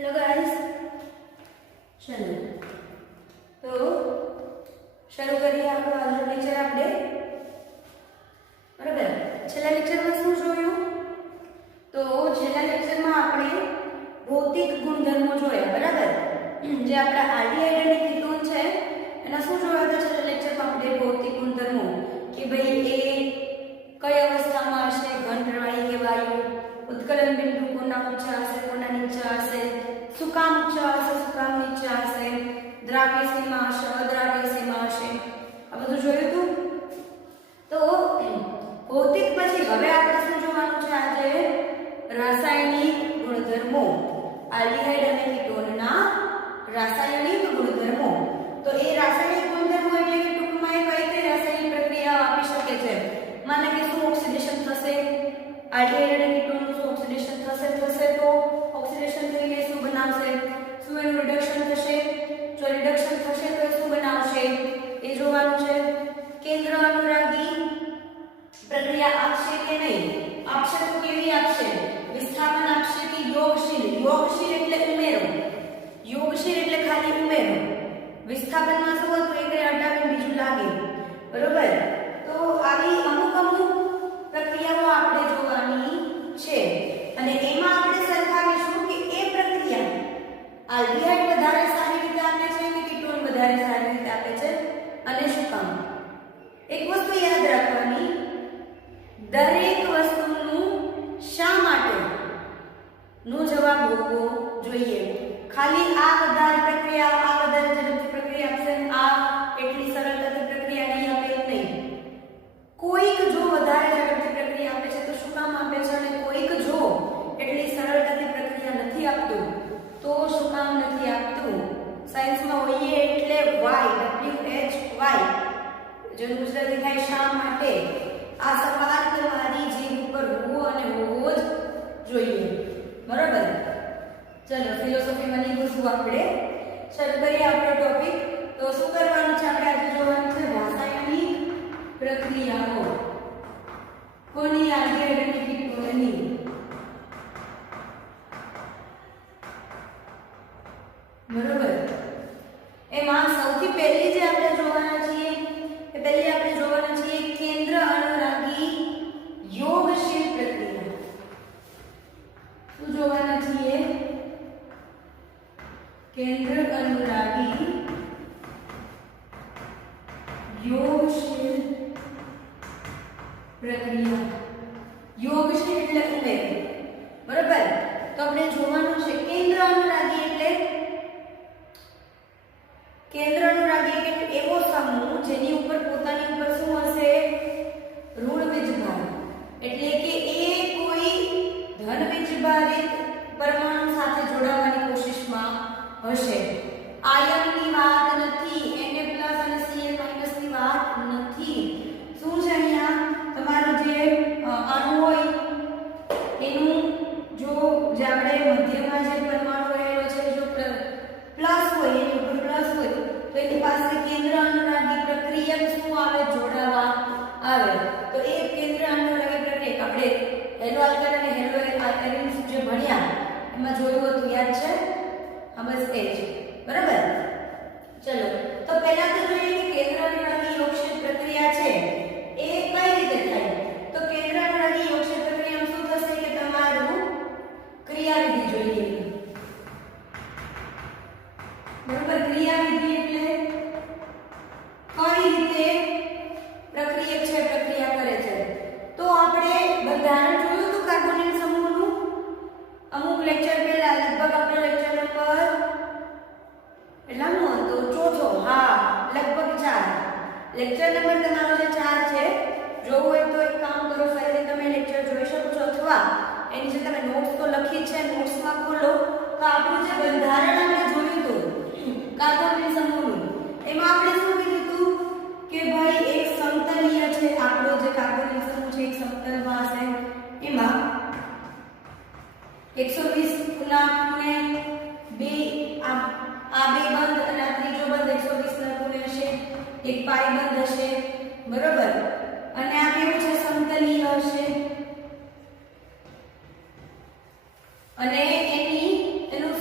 Hello guys, चलो तो શરૂ કરીએ આપણો આજનો લેક્ચર આપણે બરાબર. છેલ્લા લેક્ચરમાં શું જોયું? તો છેલ્લા લેક્ચરમાં આપણે ભૌતિક ગુણધર્મો જોયા, બરાબર. જે આપણા આરડીઆઈ કીટોન છે એના શું જોયા હતા છેલ્લા લેક્ચરમાં આપણે? ભૌતિક ગુણધર્મો કે ભાઈ એ કઈ અવસ્થામાં હશે, ઘન પ્રવાહી કે વાયુ, ઉત્કલન બિંદુ કોના ઊંચા હશે, કોના નીચા હશે, શું કામ ઊંચા હશે, શું કામ નીચા હશે, દ્રાવ્ય સીમા હશે, અદ્રાવ્ય સીમા હશે, આ બધું જોયું હતું. તો ભૌતિક પછી હવે આપણે શું જોવાનું છે આજે? રાસાયણિક ગુણધર્મો, આલ્ડીહાઇડ અને કીટોનના રાસાયણિક ગુણધર્મો. તો એ રાસાયણિક ગુણધર્મો એટલે કે ટૂંકમાં એ કઈ કઈ રાસાયણિક પ્રક્રિયાઓ આપી શકે છે? માને કે શું ઓક્સિડેશન થશે, આલ્ડીહાઇડ અને કીટોનનું શું ઓક્સિડેશન થશે તો ઓક્સિડેશન થઈને શું બનાવશે, શું એનું રિડક્શન થશે, જો રિડક્શન થશે તો એ શું બનાવશે એ જોવાનું છે. કેન્દ્ર અનુરાગી પ્રક્રિયા આપશે કે નહીં, આપશે તો કેવી આપશે? વિસ્થાપન આપશે કે યોગશીલ? યોગશીલ એટલે ઉમેરો, યોગશીલ એટલે ખાલી ઉમેરો. વિસ્થાપનમાં શું હતું? એક હટાવીને બીજું લાગે, બરોબર. તો આવી અમુક પ્રક્રિયાઓ આપણે જોવાની છે અને એમાં આપણે સરખાવીશું કે એ પ્રક્રિયા આલ્ડીહાઇડ વધારે સારી રીતે આપે છે કે કીટોન વધારે સારી રીતે આપે છે અને શું કામ. એક વસ્તુ યાદ રાખવાની, દરેક વસ્તુનું શા માટે નો જવાબ હોવો જોઈએ. ખાલી આ વધારે પ્રક્રિયા, આ વધારે ઝડપથી પ્રક્રિયા આપશે, આ એટલી સરળતાથી પ્રક્રિયા નહીં આપે નહીં. કોઈક જો વધારે ઝડપથી પ્રક્રિયા આપે છે તો શું કામ આપે છે, અને કોઈક જો એટલી સરળતાથી પ્રક્રિયા નથી આપતું તો શું કામ નથી આપતું. સાયન્સમાં હોઈએ એટલે વાય, WHY, જે ગુજરાતી થાય શા માટે. આ સવાલ તમારી જીભ ઉપર હોવો અને હોવો જ જોઈએ, બરાબર. ચલો ફિલોસોફીમાં નહીં ઘૂસવું આપણે, શરૂ કરીએ આપણો ટોપિક. તો શું કરવાનું છે આપણે આજે? જોવાનું છે રાસાયણિક પ્રક્રિયાઓ. કોની? આલ્ડીહાઇડ અને કીટોનની. બરોબર. એમાં સૌથી પહેલી જે આપણે જોવાના છીએ એ પહેલી આપણે જોવાના છીએ કેન્દ્ર અનુરાગી યોગશીલ પ્રક્રિયા. શું જોવાના છીએ? કેન્દ્ર અનુરાગી યોગશીલ પ્રક્રિયા. યોગશીલ એટલે ઉમેર, બરોબર. તો આપણે જોવાનું છે કેન્દ્ર અનુરાગી એટલે કેન્દ્ર અનુરાગી એટલે એવો સમૂહ જેની ઉપર પોતાની ઉપર શું હશે? ઋણ વીજભાર. એટલે કે એ કોઈ ધન વીજભારિત પરમાણુ સાથે જોડાવાની કોશિશમાં હશે. આયનની વાત નથી, Na+ અને Cl- ની વાત નથી. શું છે અહીંયા? તમારું જે અણુ હોય એનું જો જે આપણે મધ્યમાં જે પરમાણુ રહેલો છે, જો પ્લસ હોય, એની ઉપર પ્લસ હોય તો એની પાસે કેન્દ્ર અનુરાગી પ્રક્રિયા શું આવે? જોડાવા આવે. તો એ કેન્દ્ર અનુરાગી પ્રક્રિયા આપણે હેલો આલ્કેન અને હેલો આલ્કેન જે ભણ્યા એમાં જોયું હતું, યાદ છે? હા, બસ એ જ, બરાબર. ચલો તો પહેલા તો જોઈએ કે કેન્દ્ર અનુરાગી યોગશીલ પ્રક્રિયા છે એ કઈ રીતે થાય. તો કેન્દ્ર અનુરાગી યોગશીલ પ્રક્રિયામાં શું થશે કે તમારું ક્રિયાવિધિ જોઈએ, બરાબર. ક્રિયાવિધિ એટલે કઈ રીતે પ્રક્રિયક છે પ્રક્રિયા કરે છે. તો આપણે બંધારણ જોયું હતું કાર્બોનિલ સમૂહનું અમુક લેક્ચર પહેલા, લગભગ આપણે લેક્ચર નંબર એટલાનો હતો ચોથો, હા લગભગ 4. લેક્ચર નંબર તમારો જે 4 છે, જોવું હોય તો એક કામ કરો, ફરીથી તમે લેક્ચર જોઈ શકો છો અથવા એની જે તમે નોટ્સ તો લખી છે, નોટ્સમાં ખોલો તો આપણું જે બંધારણ આપણે જોયું હતું કાર્બોનિલ સમૂહનું, એમાં આપણે શું કીધું હતું કે ભાઈ એક સમતલીય છે. આપણો જે કાર્બોનિલ સમૂહ છે એક સમતલમાં હશે, એમાં 120 ના ખૂણે બે આ બે બંધ અને આ ત્રીજો બંધ 120 ના ખૂણે હશે, એક પાઈ બંધ હશે, બરોબર. અને આ કેવું છે? સમતલીય હશે અને એનું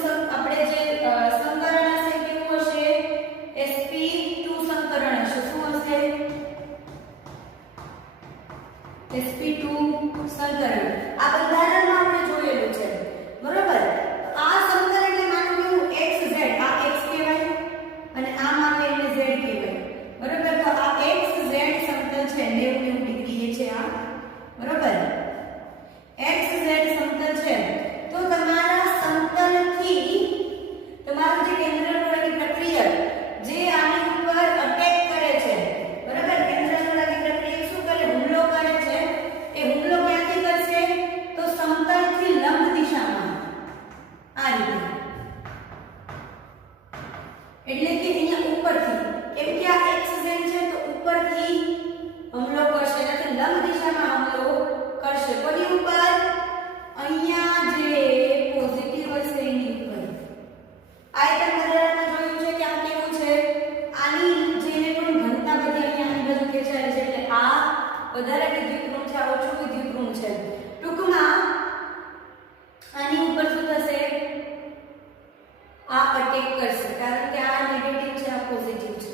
અટેક કરશે, કારણ કે આ નેગેટિવ છે આ પોઝિટિવ છે,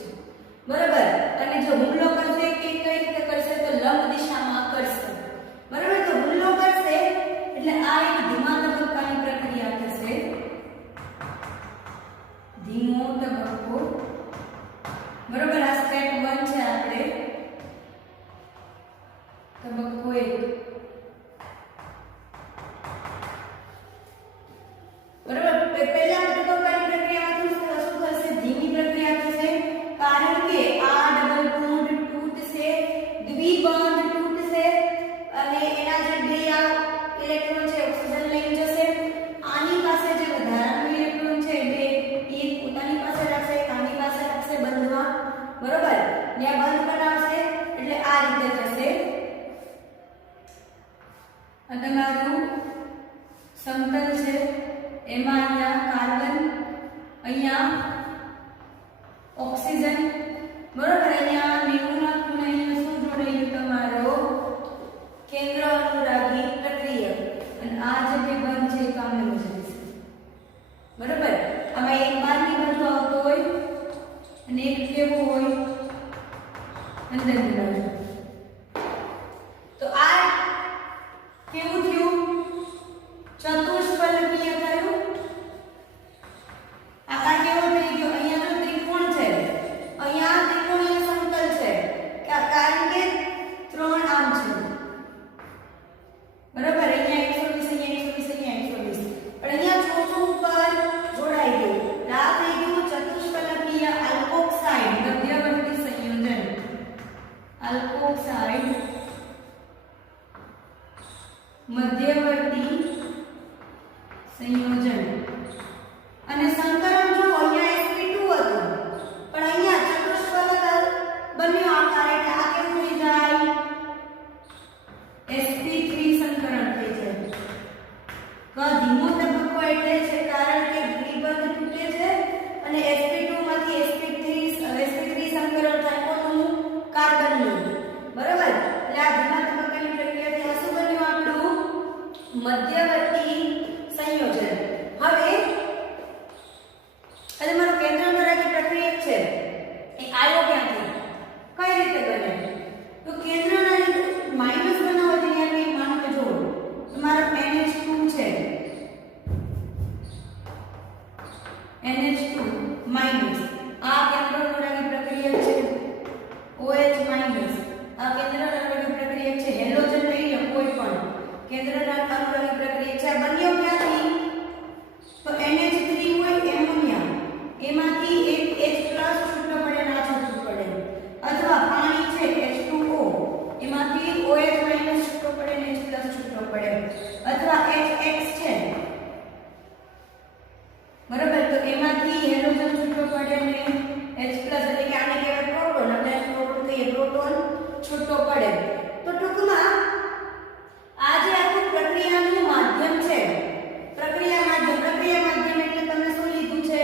બરાબર. અને જો હુમલો કરશે કે કઈ રીતે કરશે તો લંબ દિશામાં કરશે, બરાબર. તો હુમલો કરશે એટલે આ એક ધીમા તબક્કાની પ્રક્રિયા થશે, ધીમો તબક્કો, બરાબર. આ સ્ટેપ 1 છે, આપણે તબક્કો 1, બરાબર. પહેલા તબક્કાની પ્રક્રિયામાં શું થશે? ધીમી પ્રક્રિયા થશે, કારણ કે આ ડબલ બોન્ડ તૂટશે, દ્વિબંધ તૂટશે અને એના જે બે ઇલેક્ટ્રોન છે ઓક્સિજન લઈને જશે. આની પાસે જે વધારાનો ઇલેક્ટ્રોન છે બે એ પોતાની પાસે રાખશે, આની પાસે રાખશે બંધમાં, બરાબર. ત્યાં બંધ બનાવશે એટલે આ રીતે થશે. આ તમારું સમતલ છે, એમાં અહીંયા કાર્બન, અહીંયા ઓક્સિજન, બરાબર. અહીંયા 90 ના ખૂણે અહીંયા શું જોડાયું? તમારો કેન્દ્ર અનુરાગી પ્રક્રિયક, અને આ જે બે બંધ છે એ કામને મુજબ છે, બરાબર. આમાં એક બહારની બાજુ આવતો હોય અને એક કેવો હોય? અંદરની બાજુ. તો આ કેવું થયું? ચતુષ્ફલકીય થયું. આકાર કેવો થઈ ગયો? અહીંયા જો ત્રિકોણ છે, અહીંયા ત્રિકોણીય સમતલ છે, કારણ કે 3 આમ છે, બરાબર. અહીંયા 120, અહીંયા 120, અહીંયા 120, પણ અહીંયા ચોથું ઉપર જોડાઈ ગયું. આ થઈ ગયું ચતુષ્ફલકીય આલ્કોક્સાઇડ મધ્યવર્તી સંયોજન, આલ્કોક્સાઇડ મધ્યવર્તી સંયોજન. અને સંકરણ જો અહીંયા sp2 હતું, પણ અહીંયા ચતુષ્ફલક બન્યો આકાર એટલે આ કેવું થઈ જાય? sp3 સંકરણ થઈ જાય. તો ધીમો તબક્કો એટલે છે કારણ કે દ્વિબંધ તૂટે છે અને sp2 માંથી sp3 સંકરણ થાય કોનું? કાર્બનનું, બરાબર. એટલે આ ધીમા તબક્કાની પ્રક્રિયાથી આ શું બન્યું આપણું? મધ્યવર્તી સંયોજન. હવે આ તમારું કેન્દ્ર અનુરાગી પ્રક્રિયક છે, એ આવ્યો ક્યાંથી? કઈ રીતે બને? તો કેન્દ્ર અનુરાગી માઈનસ બનાવો તો અહીંયા કંઈક માનો કે જો તમારો NH2 છે, NH2 માઈનસ, આ કેન્દ્ર અનુરાગી પ્રક્રિયક છે, OH માઈનસ, આ કેન્દ્ર અનુરાગી પ્રક્રિયક છે, હેલોજન લઈ લો કોઈ પણ કેન્દ્ર અનુરાગી પ્રક્રિયક છે. બન્યો ક્યાંથી? તો NH3 હોય એમોનિયા, એમાંથી એક H+ છૂટો પડે ના છૂટો પડે, અથવા પાણી છે H2O, એમાંથી OH- છૂટો પડે ને H+ છૂટો પડે, અથવા HX છે, બરાબર. તો એમાંથી હેલોજન છૂટો પડે ને H+ એટલે કે આને કહેવાય પ્રોટોન, આપણે પ્રોટોન કહીએ, પ્રોટોન છૂટો પડે. તો ટૂંકમાં આ જે આખું પ્રક્રિયાનું માધ્યમ છે, પ્રક્રિયા માધ્યમ એટલે તમે શું લીધું છે?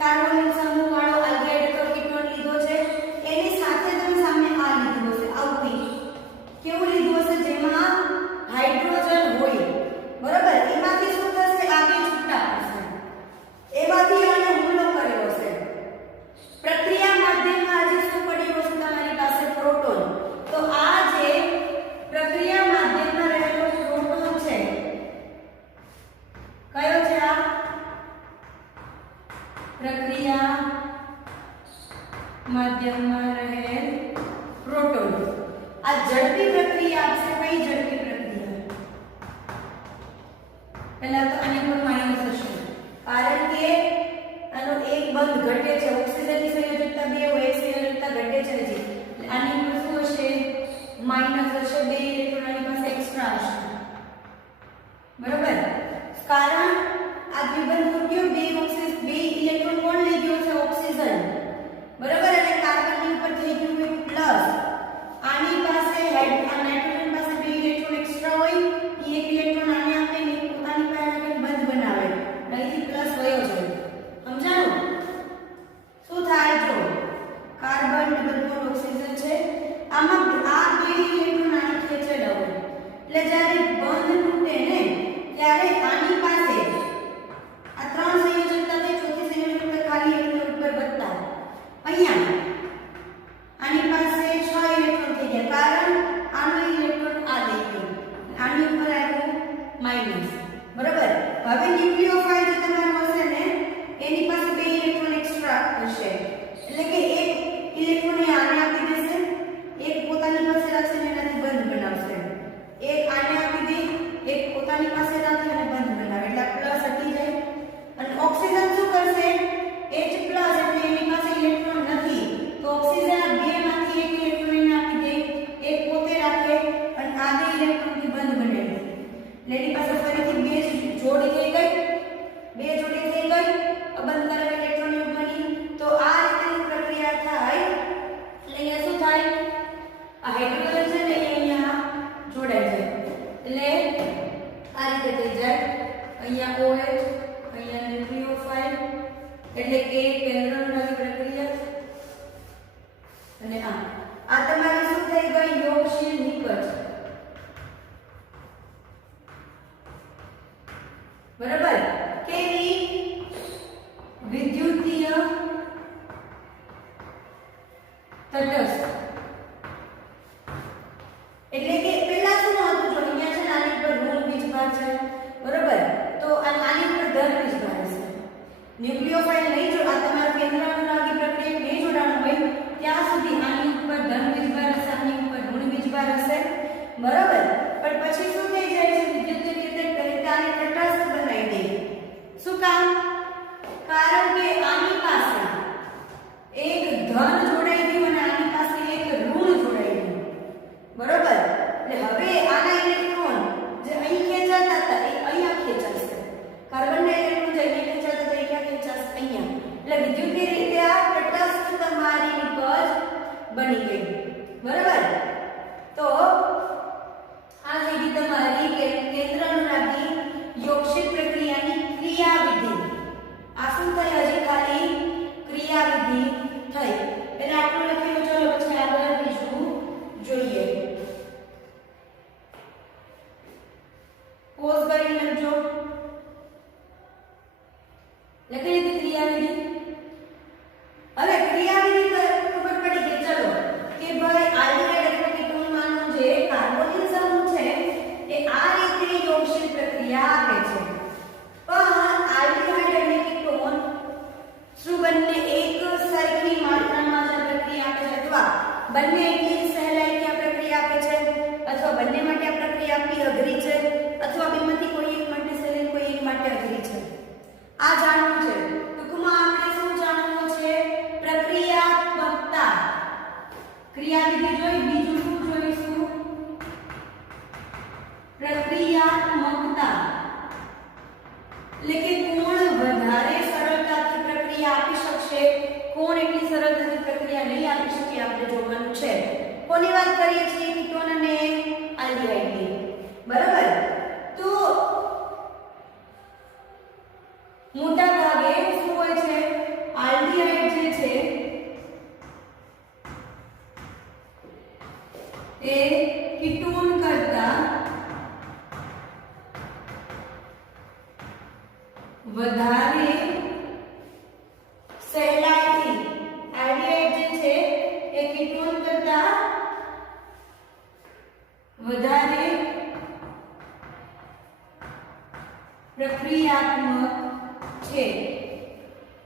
કાર્બોનિલ સમૂહ વાળો આલ્ડિહાઇડ અથવા કીટોન લીધો છે, એની સાથે તમે સામે આ લીધું હશે, આવું કેવું લીધું હશે? જેમાં હાઇડ્રોજન હોય, બરાબર. એમાંથી શું થશે? આ બે છૂટા પડશે, એમાંથી આને હુમલો કર્યો હશે. પ્રક્રિયા માધ્યમમાં આજે શું પડ્યું હશે? તમારી પાસે પ્રોટોન. તો આ જે પ્રક્રિયા માધ્યમમાં રહેલો પ્રોટોન છે, કયો છે? આ પ્રક્રિયા માધ્યમમાં રહેલ પ્રોટોન. આ ઝડપી પ્રક્રિયા આપશે. કઈ ઝડપી પ્રક્રિયા? પહેલા તો આની પર માઈનસ હશે, કારણ કે આનો એક બંધ ઘટે છે, ઓક્સિજનની સંયોજકતા 2 હોય, એક સંયોજકતા ઘટે છે હજી, એટલે આની પર શું હશે? માઈનસ હશે, 2 ઇલેક્ટ્રોન આની પાસે એક્સ્ટ્રા હશે, બરાબર. કારણ આ દ્વિબંધ તૂટ્યો, 2 ઇલેક્ટ્રોન કોણ લઈ ગયો છે? ઓક્સિજન, બરાબર. અને કાર્બનની ઉપર થઈ ગયું એક પ્લસ, આની પાસે નાઇટ્રોજન પાસે 2 ઇલેક્ટ્રોન એક્સ્ટ્રા હોય, એ એક ઇલેક્ટ્રોન આને આપે ને પોતાની પાસે બંધ બનાવે, અહીંથી પ્લસ વયો જાય, સમજાણું? ન્યુક્લિયોફાઇલ જે તમારું હશે ને એની પાસે બે ઇલેક્ટ્રોન એક્સ્ટ્રા હશે, એટલે કે એક ઇલેક્ટ્રોન એ આને આપી દેશે, એક પોતાની પાસે રાખશે અને એનાથી બંધ બનાવશે, એક આને આપી દે, એક પોતાની પાસે રાખે અને બંધ બનાવે, એટલે પ્લસ હટી જાય. અને ઓક્સિજન શું કરશે? H+ એટલે એની પાસે ઇલેક્ટ્રોન નથી, તો ઓક્સિજન આ બેમાંથી એક ઇલેક્ટ્રોન એને આપી દે, એક પોતે રાખે અને આ બે ઇલેક્ટ્રોનથી બંધ બનાવી દે, એટલે એની પાસે ફરીથી બે જોડી થઈ ગઈ, બે જોડી થઈ ગઈ, બંધ કરેલ ઇલેક્ટ્રોન યુગ્મની. તો આ રીતની પ્રક્રિયા થાય, એટલે અહીંયા શું થાય? આ હાઇડ્રોજન છે ને અહીંયા જોડાઈ જાય, એટલે આ રીતે થઈ જાય. અહીંયા OH, અહીંયા ન્યુક્લિયોફાઇલ, એટલે કે કેન્દ્રનુરાગી પ્રક્રિયા. અને આ તમારી શું થઈ ગઈ? યોગશીલ નિકટ. બરાબર? કેવી? વિદ્યુતીય તટસ્થ. એટલે કે પહેલા શું હતું? જો અહીંયા છે આની પર ઋણ વીજભાર છે, બરાબર? તો આની પર ધન વીજભાર છે. ન્યુક્લિયોફાઇલ નહીં જો આ તમારું કેન્દ્રનુરાગી પ્રક્રિયા નહીં જોડાણું હોય ત્યાં સુધી આની ઉપર ધન વીજભાર હશે, આની ઉપર ઋણ વીજભાર હશે, બરાબર? પણ પછી શું થઈ જાય છે? વિદ્યુતીય રીતે આને તટસ્થ બનાવી દે. શું કામ? કારણ કે આની પાસે એક ધન જોડાઈ ગયું અને આની પાસે એક ઋણ જોડાઈ ગયું, બરાબર? એટલે હવે આના ઇલેક્ટ્રોન જે અહીં ખેંચાતા હતા એ અહીંયા ખેંચાશે, કાર્બનના ઇલેક્ટ્રોન જે અહીં ખેંચાતા હતા એ ક્યાં ખેંચાશે? અહીંયા. એટલે વિદ્યુતીય રીતે આ તટસ્થ તમારી નિકજ બની ગઈ, બરાબર? તો આ થઈ ગઈ તમારી કેન્દ્રનુરાગી યોગશીલ પ્રક્રિયાની ક્રિયાવિધિ. આ શું થઈ? હજી ખાલી ક્રિયાવિધિ થઈ. એટલે આટલું લખેલું. ચલો પછી આગળ બીજું જોઈએ. પોઝ કરી લખજો. લખી લીધી ક્રિયાવિધિ. હવે ક્રિયાવિધિ ખબર પડી ગઈ. ચલો કે ભાઈ આલ્ડિહાઇડ એટલે કીટોનમાંનું જે કાર્બોનિલ સમૂહ છે એ આ રીતે યોગશીલ પ્રક્રિયા આપે છે. પણ આલ્ડિહાઇડ અને કીટોન શું બંને એક સરખી માત્રામાં જે પ્રક્રિયા આપે છે, અથવા બંને એટલી સહેલાઈથી આ પ્રક્રિયા આપે છે, અથવા બંને માટે આ પ્રક્રિયા આપવી અઘરી છે, અથવા બેમાંથી કોઈ એક માટે સહેલી, કોઈ એક માટે અઘરી છે? આ જાણવું છે. ટૂંકમાં આપણે શું જાણવું છે? પ્રક્રિયાત્મકતા. ક્રિયાવિધિ જોઈ, બીજું શું જોઈશું? પ્રક્રિયાત્મકતા. એટલે કે કોણ વધારે સરળતાથી પ્રક્રિયા આપી શકશે, કોણ એટલી સરળતાથી પ્રક્રિયા નહીં આપી શકે, આપણે જોવાનું છે. કોની વાત કરીએ છીએ? કીટોન અને આલ્ડિહાઇડની, બરાબર? તો મોટા ભાગે શું હોય છે? આલ્ડિહાઇડ જે છે એ કીટોન કરતા વધારે સહેલાઈથી, આલ્ડિહાઇડ જે છે એ કીટોન કરતા વધારે પ્રક્રિયાત્મક છે.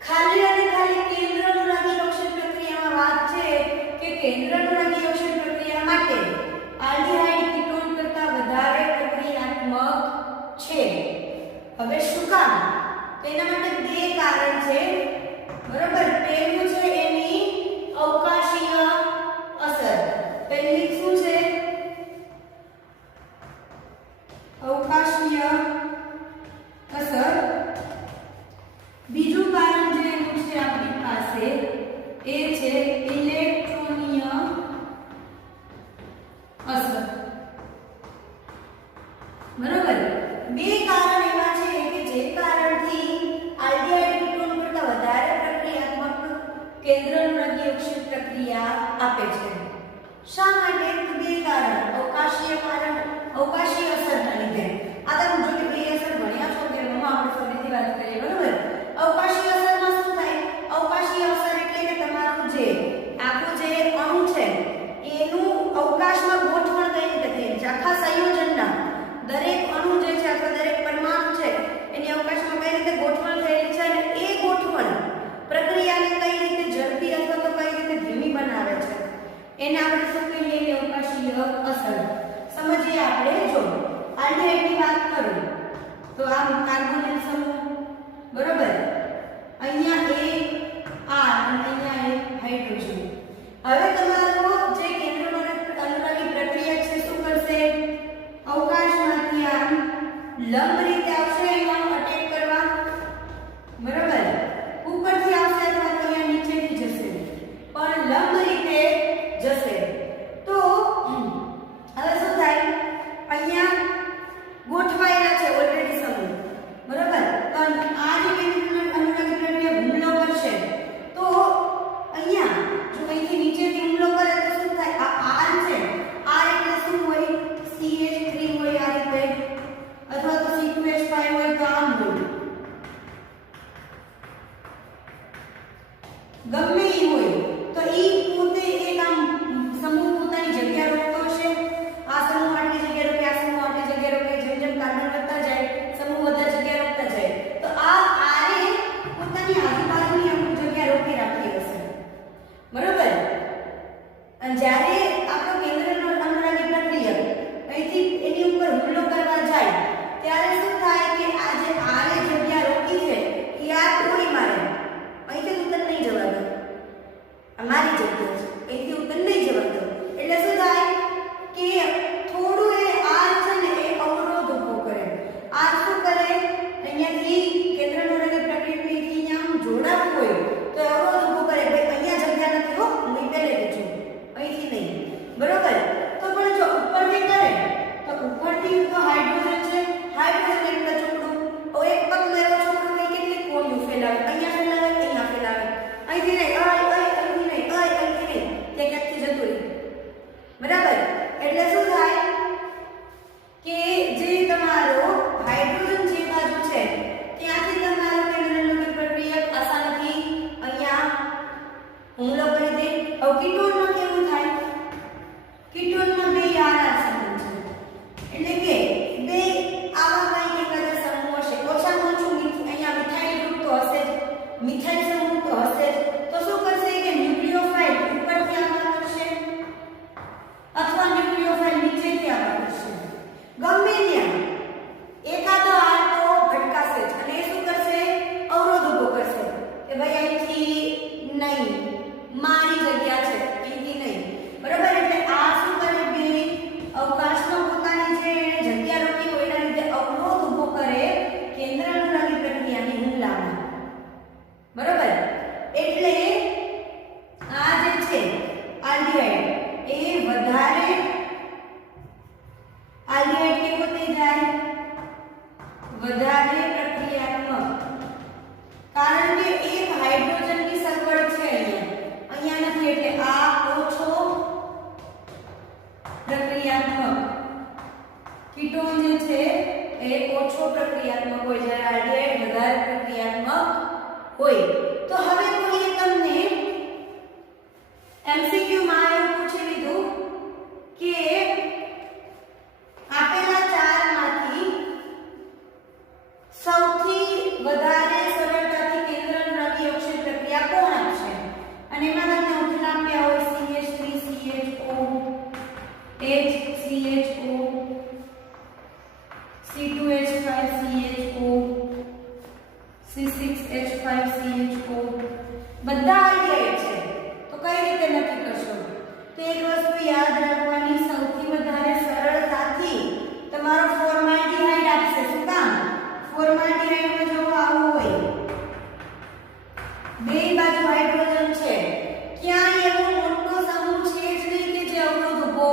ખાલી અને ખાલી કેન્દ્રનુરાગી યોગશીલ પ્રક્રિયામાં વાત છે કે કેન્દ્રનુરાગી યોગશીલ પ્રક્રિયા માટે આલ્ડિહાઇડ કીટોન કરતા વધારે પ્રક્રિયાત્મક છે. હવે શું કામ? તેના માટે બે કારણ છે, બરાબર? પહેલું છે એની અવકાશીય અસર. પહેલી શું છે? અવકાશીય અસર. બીજું કારણ જે એનું છે આપણી પાસે એ છે ઇલેક્ટ્રોનીય અસર, બરાબર? બે કારણ એવા છે કે જે કારણથી આલ્ડિહાઇડ કીટોન કરતા વધારે પ્રક્રિયાત્મક કેન્દ્રનુરાગી યોગશીલ પ્રક્રિયા આપે છે. શા માટે? બે કારણ. અવકાશીય અસરના લીધે. આ તમે જો કે બે અસર ભણ્યા છો કે એમાં આપણે ફરીથી વાત કરીએ, બરાબર? અવકાશીય અસરમાં શું થાય? અવકાશીય અસર એટલે કે તમારું જે આખું જે અણુ છે એનું અવકાશમાં ગોઠવણ કઈ રીતે થઈ છે, આખા સંયોજનના દરેક અણુ જે છે અથવા દરેક પરમાણુ છે એની અવકાશમાં રીતે ગોઠવણ થયેલી છે અને એ ગોઠવણ પ્રક્રિયાને કઈ રીતે ઝડપી અથવા તો કઈ રીતે ધીમી બનાવે છે એને આપણે શું કહીએ કે અવકાશીય અસર. સમજીએ આપણે. જો આલ્ડીહાઇડની વાત કરું તો આ કાર્બોનિલ સમૂહ બરોબર, અહીંયા A R અને અહીંયા એક હાઇડ્રોજન. હવે તમારો જે કેન્દ્રનો અનુરાગી પ્રક્રિયા છે શું કરશે? અવકાશમાંથી આમ લંબ રીતે આવશે અહીંયા અટેક કરવા, બરોબર, ઉપરથી આવશે અથવા તો અહીંયા નીચેથી જશે પણ લંબ રીતે જશે. તો હવે શું થાય? અહીંયા ગોઠવાયેલા છે ઓલરેડી સમૂહ, બરોબર, તો આ જે કેન્દ્રનો અનુરાગી પ્રક્રિયા હુમલો કરશે તો અહીંયા જો અહીંથી નીચેથી હુમલો કરે તો શું થાય? આ R છે, R એટલે શું હોય? CH3 હોય આ રીતે, અથવા તો C2H5 હોય તો આમ હોય, ગમે એ હોય તો એ પોતે એક આમ સમૂહ પોતાની જગ્યા રોકતો હશે. આ સમૂહ આટલી જગ્યા રોકે, આ સમૂહ આટલી જગ્યા રોકે, જેમ જેમ કાર્બન વધતા જાય સમૂહ વધતા જગ્યા રોકતા જાય તો આ આરે પોતાની આજુબાજુની અમુક જગ્યા રોકી રાખી હશે, બરોબર. અને જ્યારે આપણો કેન્દ્રનો અનુરાગી પ્રક્રિયા અહીંથી એની ઉપર હુમલો કરવા જાય ત્યારે શું થાય કે આ જે આરે જગ્યા રોકી છે એ આ તોડી મારે. અહીંથી ઉત્તર નહીં જવા દે, અમારી જગ્યા છે, અહીંથી ઉત્તર નહીં જવા દે. એટલે શું થાય કે થોડું એ આર છે ને એ અવરોધ ઊભો કરે. આર શું કરે? અહીંયાથી કેન્દ્રનો અનુરાગી પ્રક્રિયાથી અહીંયા આમ જોડાવું હોય તો અવરોધ ઊભો કરે. ભાઈ અહીંયા જગ્યા નથી હો, હું પહેલેથી છું, અહીંથી નહીં, બરોબર. તો પણ જો ઉપરથી કરે તો ઉપરથી તો હાઇડ્રોજન છે, હાઇડ્રોજન એટલે ચોકડું, એક પતલો એવો ચોકડો હોય કેટલી કોળીઓ ફેલાવે, અહીંયા ફેલાવે, અહીંયા ફેલાવે, અહીંથી નહીં, અહીંથી નહીં, અહીંથી નહીં, તે ક્યાંકથી જતું રહે, બરાબર. એટલે શું થાય કે જે તમારો હાઇડ્રોજન જે બાજુ છે ત્યાંથી તમારો કેન્દ્રનો પ્રક્રિયા આસાનીથી અહીંયા હુમલો કરી દે. હવે કીટોનમાં કેવું થાય? કીટોનમાં બે આર સમૂહ છે, એટલે કે બે આવા કંઈક એકાદા સમૂહ હશે. ઓછામાં ઓછું અહીંયા મિથાઇલ ગ્રુપ તો હશે જ, મિથાઇલ સમૂહ તો હશે જ. તો શું કરશે કે ન્યુક્લિયોફાઇલ ઉપરથી આવવા કરશે અથવા ન્યુક્લિયોફાઇલ નીચેથી આવવા કરશે. ગમે ત્યાં એકાદો આર તો ભટકાશે જ અને એ શું કરશે? અવરોધ ઊભો કરશે કે ભાઈ અહીંથી નહીં, મારી જગ્યા છે, અહીંથી નહીં, બરોબર. એટલે આ શું કરે? બે અવકાશમાં પોતાની જે જગ્યા રોકી હોય એના લીધે અવરોધ ઊભો કરે કેન્દ્ર અનુરાગી પ્રક્રિયાની હુમલામાં, બરોબર. એટલે આ જે છે આલ્ડીહાઇડ એ વધારે આલ્ડીહાઇડ કેવો થઈ જાય? વધારે પ્રક્રિયાત્મક, કારણ કે એક હાઇડ્રોજનની સગવડ છે અહીંયા નથી, એટલે આ ઓછો પ્રક્રિયાત્મક. કીટોન જે છે એ ઓછો પ્રક્રિયાત્મક હોય જ્યારે આલ્ડીહાઇડ વધારે પ્રક્રિયાત્મક હોય. તો હવે કોઈએ તમને MCQ માં એવું પૂછી લીધું કે આપેલા ચારમાંથી સૌથી વધારે સરળતાથી કેન્દ્ર અનુરાગી અક્ષય પ્રક્રિયા કોણ આપશે? અને એમાં તમને ઓપ્શન આપ્યા હોય CH3CHO, HCHO, C2H5CHO, C6H5CHO, બધા આલ્ડીહાઇડ છે. તો કઈ રીતે નક્કી કરશો? તો એક વસ્તુ યાદ રાખવાની, સૌથી વધારે સરળતાથી તમારો ફોર્માલ્ડિહાઇડ આપશે. શું કામ? ફોર્માલ્ડિહાઇડમાં જો આવું હોય, બે બાજુ હાઇડ્રોજન છે, ક્યાંય એવો મોટો સમૂહ છે જ નહીં કે જે અવરોધ ઊભો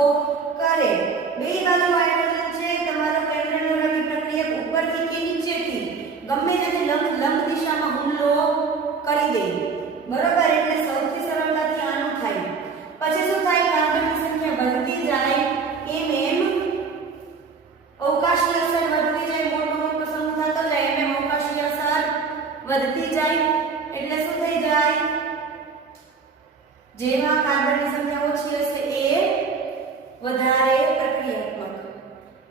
કરે. બે બાજુ હાઇડ્રોજન છે, તમારો કેન્દ્ર અનુરાગી પ્રક્રિયા ઉપરથી કે નીચેથી ગમે તેને લંબ દિશામાં હુમલો કરી દે, બરોબર. એટલે સૌથી સરળતાથી આનું થાય. પછી શું થાય? કાર્બનની સંખ્યા વધતી જાય એમ એમ અવકાશી અસર વધતી જાય, મોટો મોટો સમૂહ થતો જાય એમ એમ અવકાશી અસર વધતી જાય. એટલે શું થઈ જાય? જેમાં કાર્બનની સંખ્યા ઓછી હશે એ વધારે પ્રક્રિયાત્મક,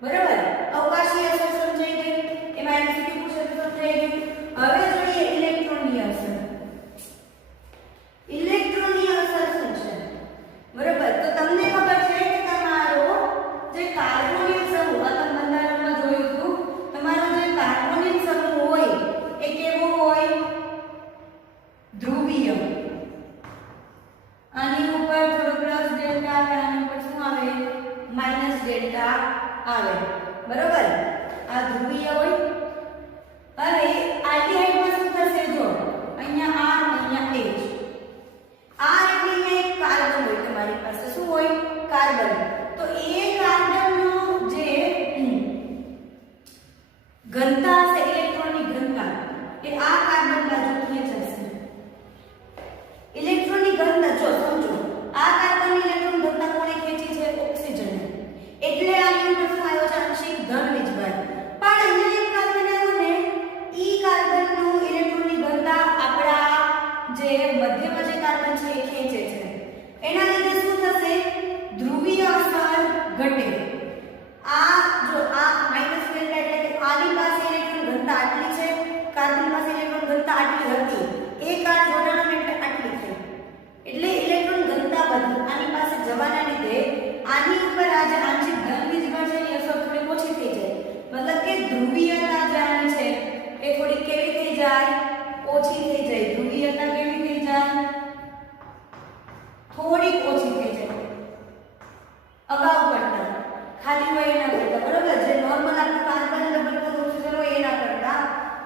બરાબર. અવકાશી અસર સમજાઈ ગઈ, એમાં MCQ પૂછે તો સમજાઈ ગયું. આવે, બરોબર? આ ધ્રુવીય હોય. હવે આલ્ડીહાઇડમાં શું થશે? જો અહીંયા R અહીંયા H. R એટલે એક કાર્બન હોય તમારી પાસે. શું હોય? કાર્બન. તો એ કાર્બનનો જે ઘનતા છે, ઇલેક્ટ્રોનની ઘનતા, એ આ કાર્બન બાજુ ખેંચાશે. ઇલેક્ટ્રોનની ઘનતા જો સમજો, આ કાર્બનની ઇલેક્ટ્રોન ઘનતા કોણે ખેંચી છે? ઓક્સિજન. એટલે આની ઉપર શું આવ્યો છે? આંશિક ધન વીજભાર. પણ અહીંયા એક કાર્બન આવ્યો ને, ઈ કાર્બનનું ઇલેક્ટ્રોનની ઘનતા આપણા જે મધ્યમાં જે કાર્બન છે એ ખેંચે છે. એના લીધે શું થશે? ધ્રુવીય અસર ઘટે. આ જો આ માઈનસ ડેલ્ટા એટલે કે આની પાસે ઇલેક્ટ્રોન ઘનતા આટલી છે, કાર્બન પાસે ઇલેક્ટ્રોન ઘનતા આટલી હતી, એક આ જોડાણ એટલે આટલી થઈ. એટલે ઇલેક્ટ્રોન ઘનતા વધી. આની પાસે જવાના લીધે આની ઉપર આ જે આંશિક ધન વીજભાર છે એની અસર થોડી ઓછી થઈ જાય. મતલબ કે ધ્રુવીયતા જે આની છે એ થોડી કેવી થઈ જાય? ઓછી થઈ જાય. ધ્રુવીયતા કેવી થઈ જાય? થોડીક ઓછી થઈ જાય અગાઉ કરતા. ખાલી હોય એના કરતા, બરોબર? જે નોર્મલ આપણું કાર્બન ડબલ બોન્ડ ઓક્સિજન હોય એના કરતા.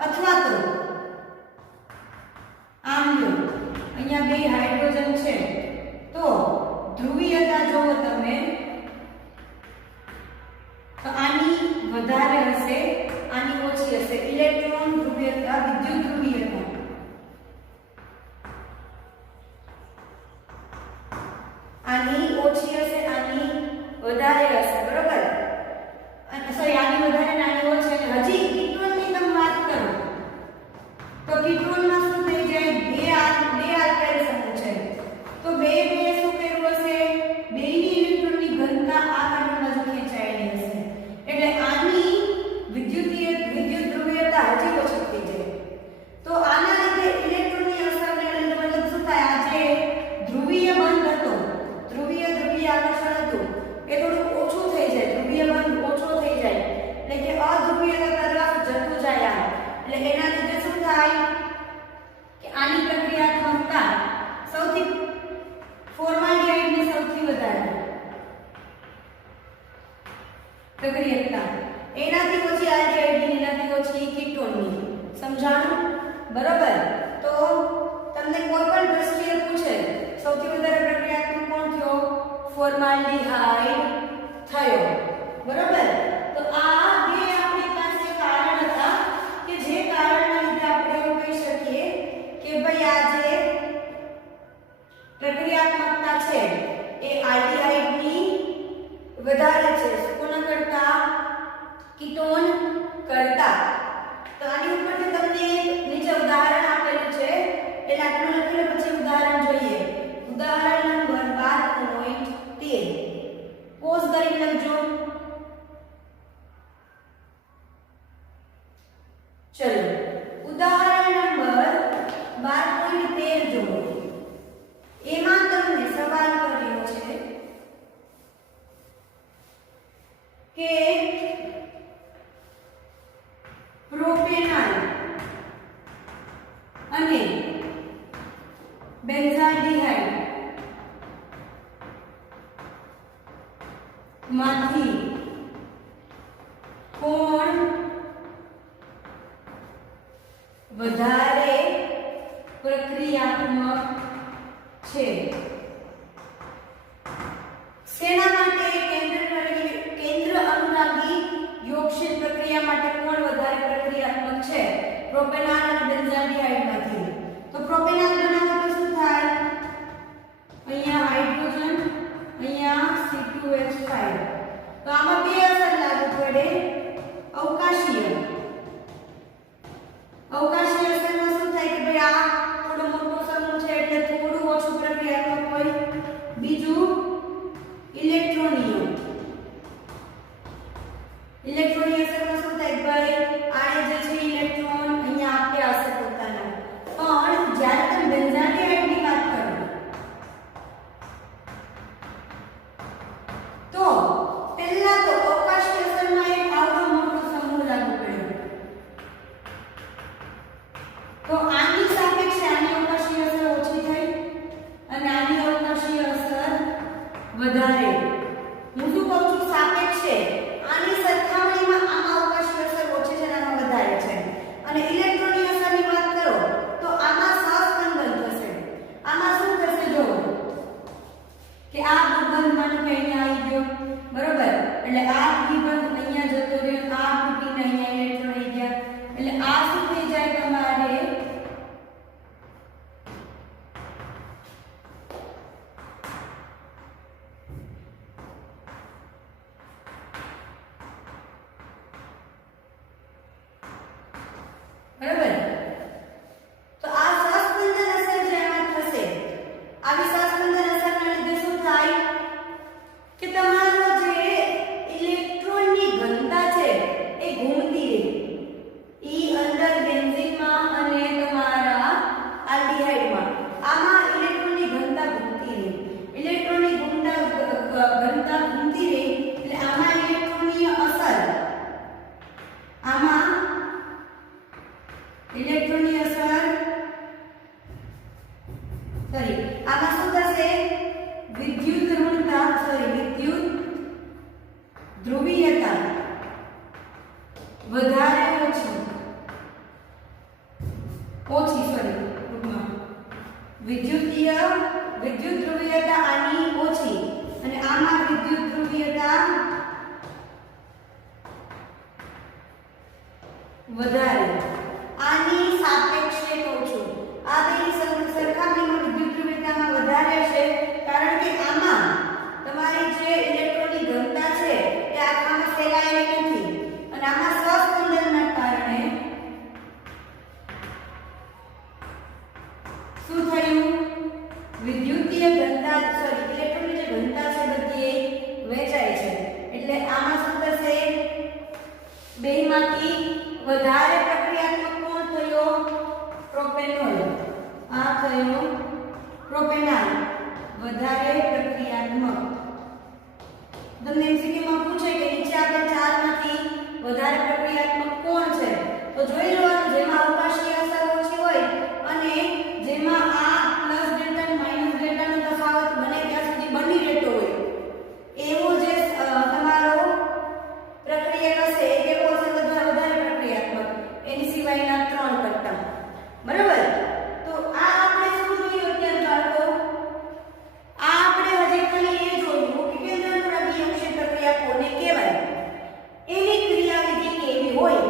અથવા તો આમ લો, અહીંયા બે હાઇડ્રોજન છે તો ધ્રુવીયતા જોવો તમે તો આની વધારે હશે, આની ઓછી હશે. ઇલેક્ટ્રોન ધ્રુવીયતા, વિદ્યુત ધ્રુવીયતા આની ઓછી હશે, આની વધારે હશે, બરોબર? અને સોરી, આની વધારે ને આની ઓછી. અને હજી કીટોનની તમે વાત કરો તો કીટોનમાં શું થઈ જાય? બે આલ્કાઇલ સમૂહ છે તો બે શું કર્યું હશે? બેની ઇલેક્ટ્રોનની ઘનતા આ કાર્બન બાજુ ખેંચાયેલી હશે. એટલે આની વિદ્યુત ધ્રુવીયતા હજી ઓછી થઈ જાય. તો આના લીધે ઇલેક્ટ્રોનની અસરને લીધે મતલબ શું થાય? આ જે ધ્રુવીય બંધ હતો, ધ્રુવીય આકર્ષણ હતું, એ થોડું ઓછું થઈ જાય. ધ્રુવીય બંધ ઓછો થઈ જાય એટલે કે અધ્રુવીયતા તરફ જતું જાય. એટલે એના લીધે શું થાય કે આની પ્રક્રિયાત્મકતા સૌથી ફોર્માલ્ડિહાઇડની સૌથી વધારે પ્રક્રિયાત્મકતા, એનાથી ઓછી આલ્ડીહાઇડની, એનાથી ઓછી કીટોનની. સમજાણું? બરોબર? તો તમને કોઈ પણ દ્રષ્ટિએ પૂછે સૌથી વધારે પ્રક્રિયાત્મક કોણ થયો? ફોર્માલ્ડિહાઇડ થયો, બરોબર? તો આ બે આપણી પાસે કારણ હતા કે જે કારણના લીધે આપણે એવું કહી શકીએ કે ભાઈ આ જે પ્રક્રિયાત્મકતા છે એ આલ્ડીહાઇડની વધારે છે. કોના કરતા? કીટોન કરતા. તો આની ઉપરથી તમને નીચે ઉદાહરણ આપેલું છે એટલે આટલું લખીને પછી ઉદાહરણ જોઈએ. ઉદાહરણ નંબર 12.13 પોઝ કરીને લખજો. ચલો ઉદાહરણ નંબર 12.13 જુઓ. એમાં તમને સવાલ કર્યો છે કે પ્રોપેનોલ અને બેન્ઝાલ્ડિહાઇડ માંથી કોણ વધારે પ્રક્રિયાત્મક છે? સેના માટે કેન્દ્ર અનુરાગી યોગશીલ પ્રક્રિયા માટે કોણ વધારે પ્રક્રિયાત્મક છે? પ્રોપેનોલ અને બેન્ઝાલ્ડિહાઇડ માંથી. તો પ્રોપેનોલ બનાવો તો શું થાય? અહીંયા હાઇડ્રોજન, અહીંયા C2H5. તો આમાં બે અસર લાગુ પડે. અવકાશીય અસરમાં શું થાય કે ભાઈ આ થોડો મોટો સમૂહ છે એટલે થોડું ઓછું પ્રક્રિયાત્મક હોય. બીજું ઇલેક્ટ્રોનીય અસરમાં શું થાય ભાઈ આને જે છે ઇલેક્ટ્રોન અહીંયા આપ્યા હશે પોતાના. પણ જ્યારે તમે બેન્ઝાલ્ડિહાઇડની વાત કરો તો પહેલા તો અવકાશી અસરમાં એક આવડો મોટો સમૂહ લાગુ પડ્યો. તો આની સાપેક્ષે આની અવકાશી અસર ઓછી થઈ અને આની અવકાશી અસર વધારે. હું શું કહું છું? સાપેક્ષે આની બરાબર. તો આ સહસ્પંદન અસર જે આમાં થશે, આવી સહસ્પંદન અસરના લીધે શું થાય કે તમારો જે ઇલેક્ટ્રોનની ઘનતા છે એ ઘૂમતી રહે. ઈ અંદર બેન્ઝીનમાં અને તમારા આલ્ડીહાઇડમાં આમાં ઇલેક્ટ્રોનની ઘનતા ઘૂમતી રહે. ઇલેક્ટ્રોનની ઘનતા ઘૂમતી રહે એટલે આમાં ઇલેક્ટ્રોનની અસર, આમાં ઇલેક્ટ્રોનની અસર આમાં શું થશે, વિદ્યુત ધ્રુવીયતા વધારે વિદ્યુત ધ્રુવીયતા આની ઓછી અને આમાં વિદ્યુત ધ્રુવીયતા વધારે. આની સાપેક્ષે કહું છું, આ બેની સરખામણીમાં વિદ્યુત ધ્રુવીયતામાં વધારે છે કારણ કે આમાં તમારી જે ઇલેક્ટ્રોનની ઘનતા છે એ આખામાં ફેલાયેલી નથી અને આમાં સહસ્પંદનના કારણે શું થયું, વિદ્યુતીય ઘનતા ઇલેક્ટ્રોનની જે ઘનતા છે બધી વહેંચાય છે એટલે આમાં શું થશે, બેમાંથી વધારે પ્રક્રિયાત્મક કોણ થયો, પ્રોપેનોલ. આ થયો પ્રોપેનોલ, વધારે પ્રક્રિયાત્મક. તમને એમસીક્યુમાં પૂછે કે નીચે આપણે ચારમાંથી વધારે પ્રક્રિયાત્મક કોણ છે તો જોઈ લેવાનું જેમાં અવકાશીય અસર ઓછી હોય અને જેમાં આ પ્લસ ડેલ્ટા અને માઈનસ ડેલ્ટાનો તફાવત બને ત્યાં સુધી બની રહેતો હોય એવો જે તમારો પ્રક્રિયક હશે એ કેવો હશે, વધારે પ્રક્રિયાત્મક, એની સિવાયના 3 કરતા. બરાબર. તો આ આપણે શું જોયું અત્યારે બાળકો, આ આપણે હજી ખાલી એ જોયું કે કેન્દ્રાનુરાગી યૌગિક પ્રક્રિયા કોને કહેવાય, એની ક્રિયાવિધિ કેવી હોય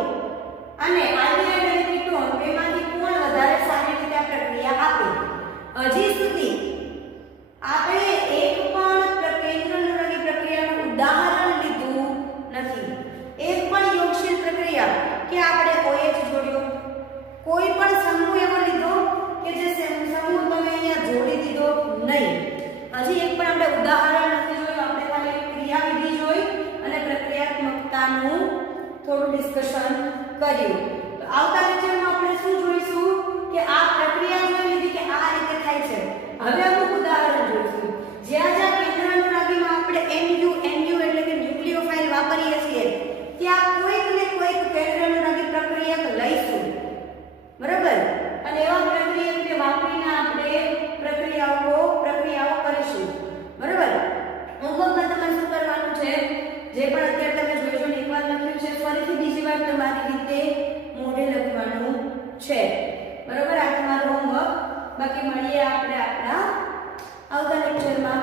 અને આલ્ડીહાઇડ અને કીટોન બેમાંથી કોણ વધારે સારી રીતે આ પ્રક્રિયા આપે. હજી સુધી આપણે એક પણ કેન્દ્રાનુરાગી પ્રક્રિયાનું ઉદાહરણ લીધું નથી. એક પણ યોગશીલ પ્રક્રિયા કે આપણે OH જોડ્યો, કોઈ પણ સમૂહ એવો લીધો કે જે સમૂહ તમે અહીંયા જોડી દીધો નહીં. હજી એક પણ આપણે ઉદાહરણ નથી જોયું. આપણે ખાલી ક્રિયાવિધિ જોઈ અને પ્રક્રિયાત્મકતાનું થોડું ડિસ્કશન કર્યું. તો આવતા લેક્ચરમાં આપણે શું જોઈશું કે આ પ્રક્રિયા જોઈ લીધી કે આ રીતે થાય છે. હવે અમુક ઉદાહરણ જોઈશું. જ્યાં જ્યાં કેન્દ્રાનુરાગીમાં આપણે NU એટલે કે ન્યુક્લિયોફાઇલ વાપરીએ છીએ ત્યાં કોઈક ને કોઈક કેન્દ્રાનુરાગી પ્રક્રિયક લઈશું. બરાબર. અને એવા પ્રક્રિયકને વાપરીને આપણે પ્રક્રિયાઓ કરીશું. બરાબર. હોમવર્કમાં તમારે શું કરવાનું છે, જે પણ અત્યારે તમે જોઈજો ને એકવાર લખ્યું છે ફરીથી બીજી વાર તમારી રીતે મોઢે લખવાનું છે. બરાબર. આ તમારું હોમવર્ક. બાકી મળીએ આપણે આપણા આવતા લેક્ચરમાં.